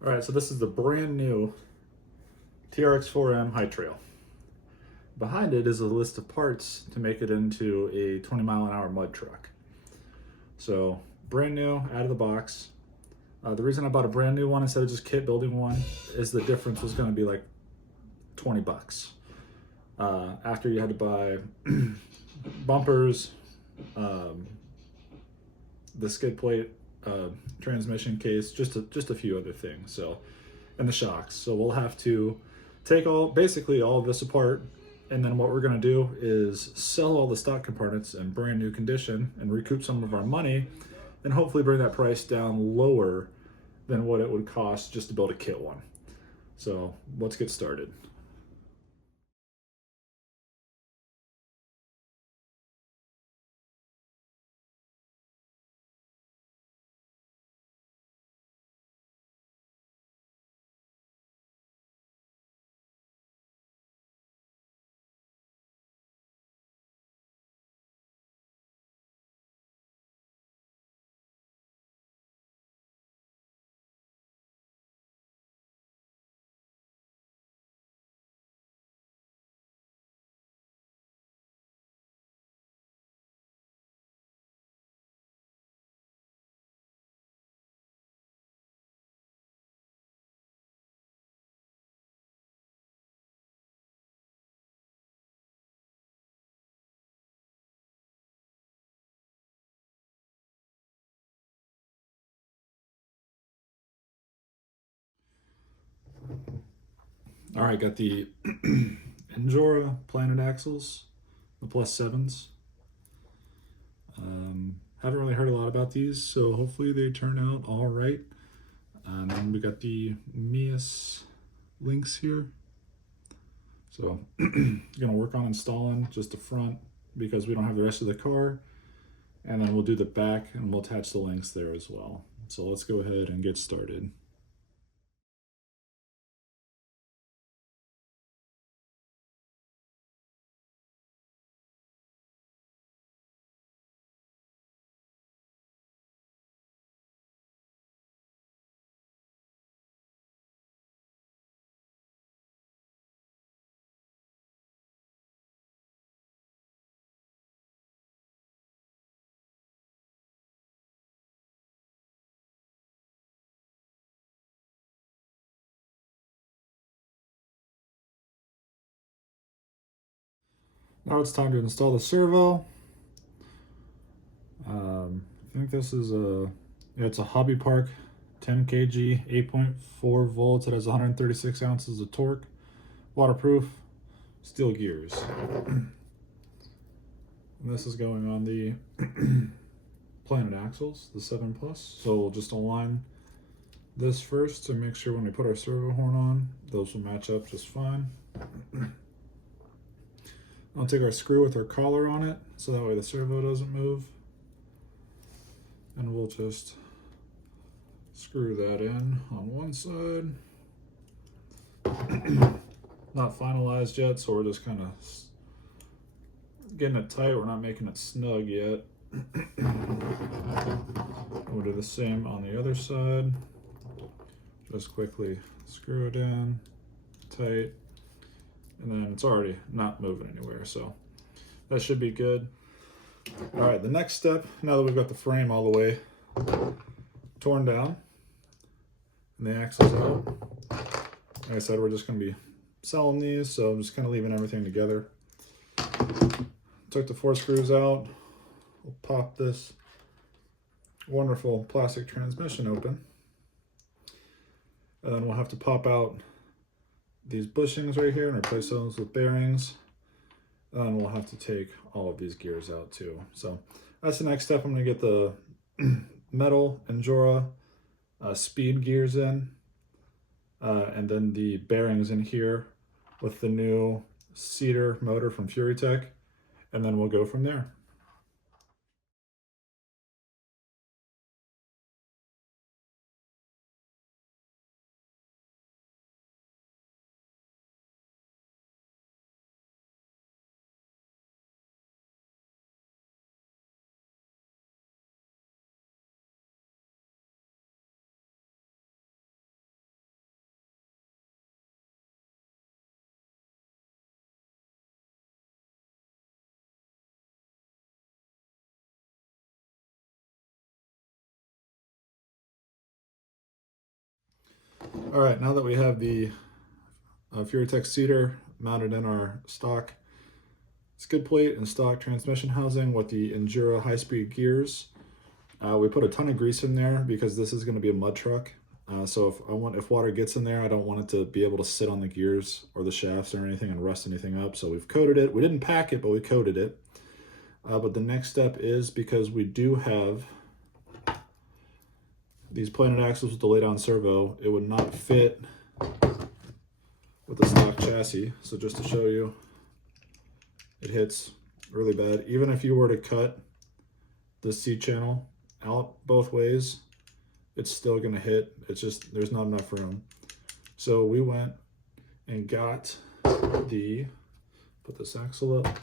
All right, so this is the brand new Trx4m High Trail. Behind it is a list of parts to make it into a 20-mile-an-hour mud truck. So brand new, out of the box. The reason I bought a brand new one instead of just kit building one is the difference was going to be like 20 bucks. After you had to buy bumpers, the skid plate, transmission case, just a few other things. So, and the shocks. So we'll have to take basically all of this apart, and then what we're going to do is sell all the stock components in brand new condition and recoup some of our money, and hopefully bring that price down lower than what it would cost just to build a kit one. So let's get started. All right, got the Endura Planet axles, the +7s. Haven't really heard a lot about these, so hopefully they turn out all right. And then we got the Mias links here. So gonna work on installing just the front because we don't have the rest of the car. And then we'll do the back and we'll attach the links there as well. So let's go ahead and get started. Now it's time to install the servo. I think this is it's a Hobby Park 10 kg, 8.4 volts. It has 136 ounces of torque, waterproof, steel gears. And this is going on the Planet axles, the 7 plus. So we'll just align this first to make sure when we put our servo horn on, those will match up just fine. I'll take our screw with our collar on it so that way the servo doesn't move. And we'll just screw that in on one side. Not finalized yet, so we're just kind of getting it tight. We're not making it snug yet. We'll do the same on the other side. Just quickly screw it in tight, and then it's already not moving anywhere, so that should be good. All right, the next step, now that we've got the frame all the way torn down and the axles out, like I said, we're just going to be selling these, so I'm just kind of leaving everything together. Took the 4 screws out. We'll pop this wonderful plastic transmission open, and then we'll have to pop out these bushings right here and replace those with bearings. And then we'll have to take all of these gears out too. So that's the next step. I'm going to get the metal Endura speed gears in, and then the bearings in here with the new Cedar motor from Fury Tech, and then we'll go from there. All right, now that we have the Furitech seater mounted in our stock skid plate and stock transmission housing with the Endura high-speed gears, we put a ton of grease in there because this is going to be a mud truck. So if water gets in there, I don't want it to be able to sit on the gears or the shafts or anything and rust anything up. So we've coated it. We didn't pack it, but we coated it. But the next step is, because we do have these planet axles with the lay-down servo, it would not fit with the stock chassis. So just to show you, it hits really bad. Even if you were to cut the C channel out both ways, it's still gonna hit. It's just, there's not enough room. So we went and got put this axle up,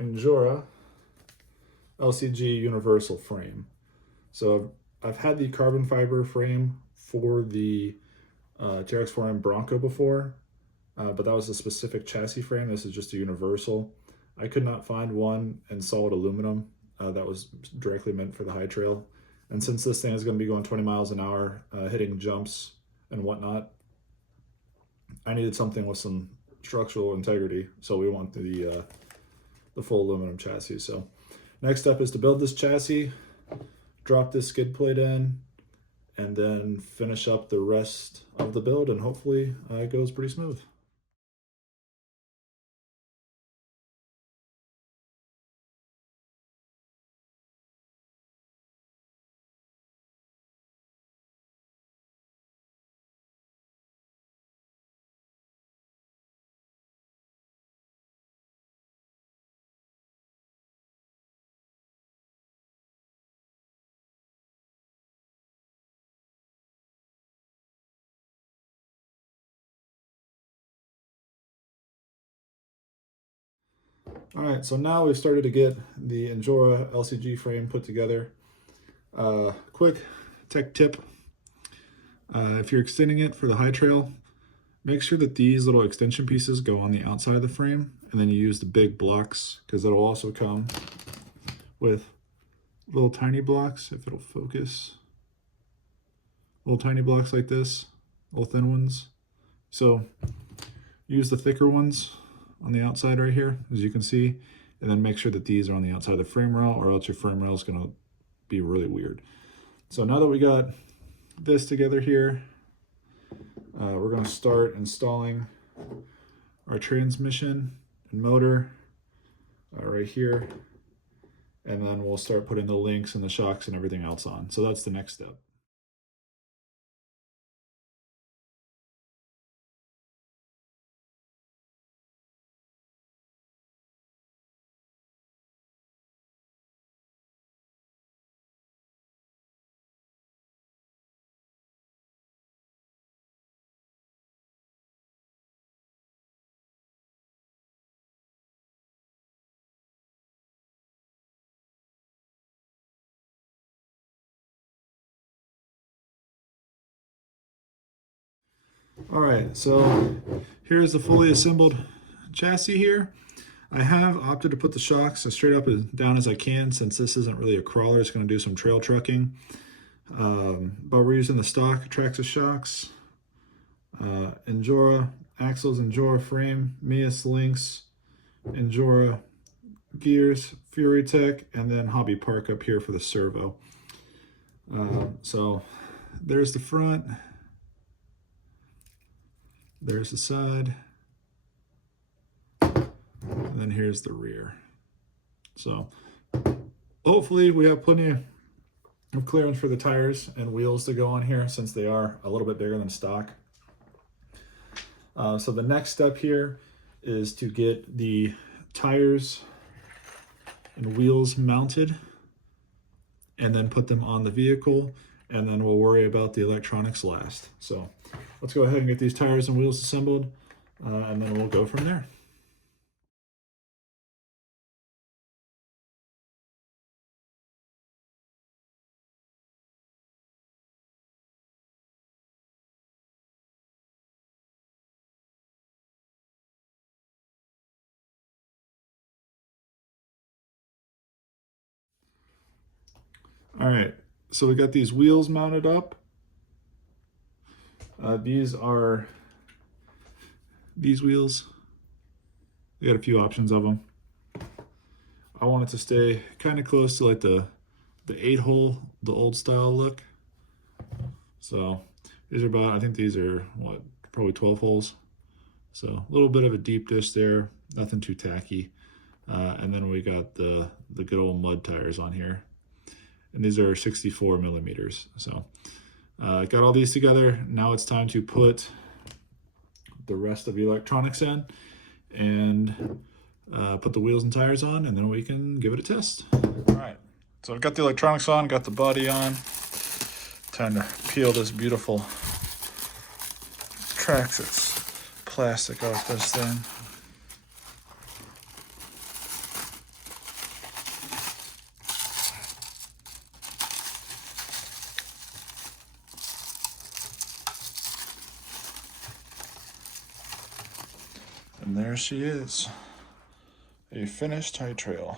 Endura LCG universal frame. So I've had the carbon fiber frame for the Trx4m Bronco before, but that was a specific chassis frame. This is just a universal. I could not find one in solid aluminum that was directly meant for the high trail. And since this thing is going to be going 20 miles an hour, hitting jumps and whatnot, I needed something with some structural integrity. So we went the full aluminum chassis. So next step is to build this chassis, drop this skid plate in, and then finish up the rest of the build, and hopefully it goes pretty smooth. All right, so now we've started to get the Endura LCG frame put together. Quick tech tip, if you're extending it for the high trail, make sure that these little extension pieces go on the outside of the frame, and then you use the big blocks, because it'll also come with little tiny blocks, if it'll focus. Little tiny blocks like this, little thin ones. So use the thicker ones on the outside right here, as you can see, and then make sure that these are on the outside of the frame rail, or else your frame rail is going to be really weird. So now that we got this together here, we're going to start installing our transmission and motor right here, and then we'll start putting the links and the shocks and everything else on. So that's the next step. All right, so here's the fully assembled chassis here. I have opted to put the shocks as straight up as down as I can, since this isn't really a crawler. It's going to do some trail trucking. But we're using the stock Traxxas shocks, Endura axles, Endura frame, Mias links, Endura gears, Furitech, and then Hobby Park up here for the servo. So there's the front, there's the side, and then here's the rear. So hopefully we have plenty of clearance for the tires and wheels to go on here, since they are a little bit bigger than stock. So the next step here is to get the tires and wheels mounted, and then put them on the vehicle, and then we'll worry about the electronics last. So let's go ahead and get these tires and wheels assembled, and then we'll go from there. All right, so we got these wheels mounted up. These are these wheels. We got a few options of them. I want it to stay kind of close to like the 8-hole, the old style look. So these are about, I think these are what, probably 12 holes. So a little bit of a deep dish there, nothing too tacky. And then we got the good old mud tires on here. And these are 64 millimeters. So got all these together. Now it's time to put the rest of the electronics in and put the wheels and tires on, and then we can give it a test. All right, so I've got the electronics on, got the body on. Time to peel this beautiful Traxxas plastic off this thing. And there she is, a finished tie trail.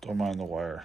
Don't mind the wire.